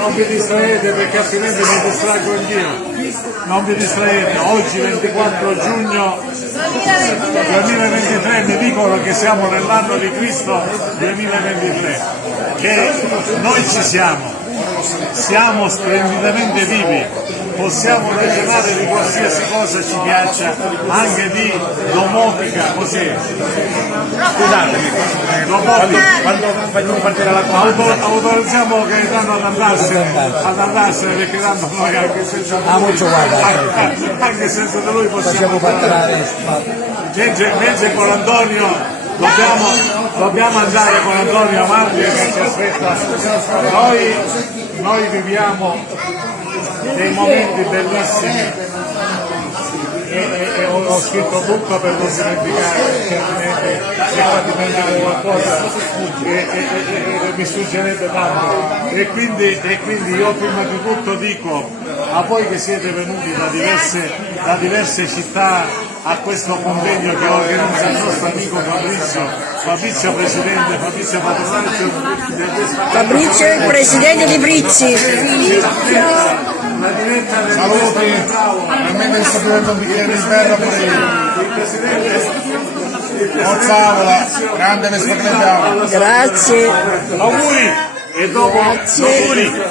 non vi distraete perché altrimenti mi distraggo anch'io. Non vi distraete, oggi 24 giugno 2023 mi dicono che siamo nell'anno di Cristo 2023, che noi ci siamo splendidamente vivi, possiamo ragionare di qualsiasi cosa ci piaccia, anche di domotica, così. Scusatemi, quando facciamo partire la comanda Autorizziamo Gaetano ad andarsene perché tanto noi anche senza di lui, anche senza di lui possiamo parlare. mentre con Antonio dobbiamo andare con Antonio avanti che ci aspetta. Noi viviamo dei momenti bellissimi e ho scritto tutto per non dimenticare, certamente se qua dimentico qualcosa mi sfuggerebbe tanto, e quindi io prima di tutto dico a voi che siete venuti da diverse città a questo convegno che organizza il nostro amico Fabrizio Presidente, Fabrizio Patronaggio, Fabrizio è il presidente di Brizzi. la diretta del Saluti, almeno mi sto bevendo un bicchiere di ferro pure io. Forza Avola, grande Vespa Club. Grazie. auguri e dopo auguri.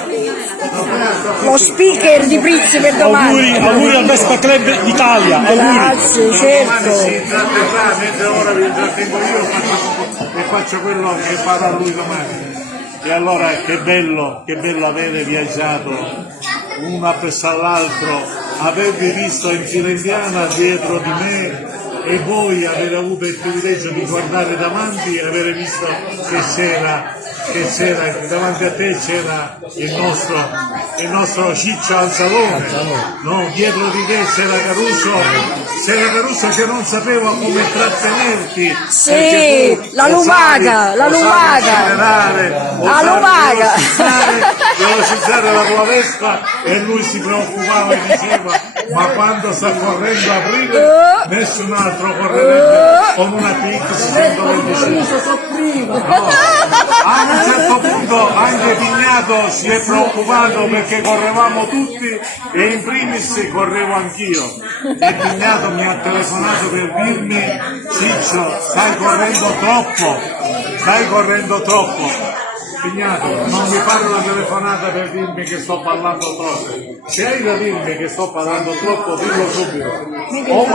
Lo speaker di Brizzi per domani. Auguri al Vespa Club d'Italia. Grazie, certo. Si intratterrà, mentre ora vi intrattengo io e faccio quello che farà lui domani. E allora che bello avere viaggiato uno appresso all'altro, avervi visto in fila indiana dietro di me e voi avere avuto il privilegio di guardare davanti e avere visto che c'era davanti a te c'era il nostro Ciccio Alzalone, no? Dietro di te c'era Caruso che non sapeva come trattenerti. Sì, la lumaca. Velocizzare la tua Vespa e lui si preoccupava e diceva ma quando sta correndo aprile nessun altro correrebbe con una PX 125. A un certo punto anche Pignato si è preoccupato perché correvamo tutti e in primis correvo anch'io, e Pignato mi ha telefonato per dirmi Ciccio stai correndo troppo. Pignato, non mi fare una telefonata per dirmi che sto parlando troppo. Se hai da dirmi che sto parlando troppo, dillo subito. O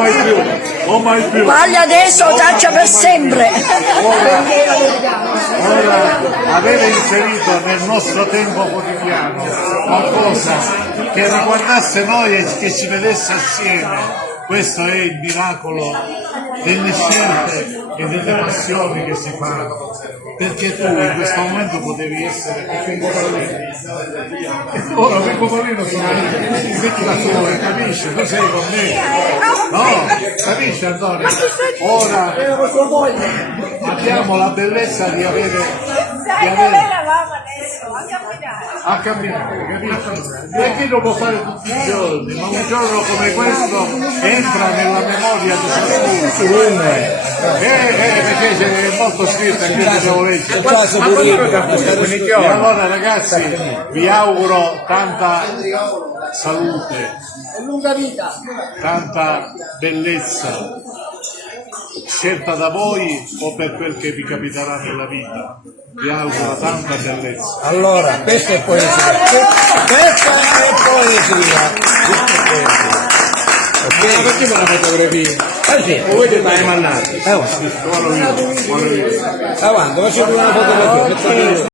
mai più. Parli adesso o taccia per sempre. Ora avere inserito nel nostro tempo quotidiano qualcosa che riguardasse noi e che ci vedesse assieme. Questo è il miracolo delle scelte e delle passioni che si fanno, perché tu in questo momento potevi essere ora Pippo Polino sono io, metti la sua, capisci? Tu sei con me, no? Capisci Antonio? Ora abbiamo la bellezza di avere a camminare, capisci? E chi lo può fare tutti i giorni, ma un giorno come questo entra nella memoria di ciascuno. Perché c'è molto scritto anche se devo leggere. E allora ragazzi vi auguro tanta salute, tanta bellezza, scelta da voi o per quel che vi capiterà nella vita. Vi auguro tanta bellezza. Allora, questa è poesia. Ok, facciamo una fotografia. Sì, voi ti stai mandando. Avanti, facciamo una fotografia.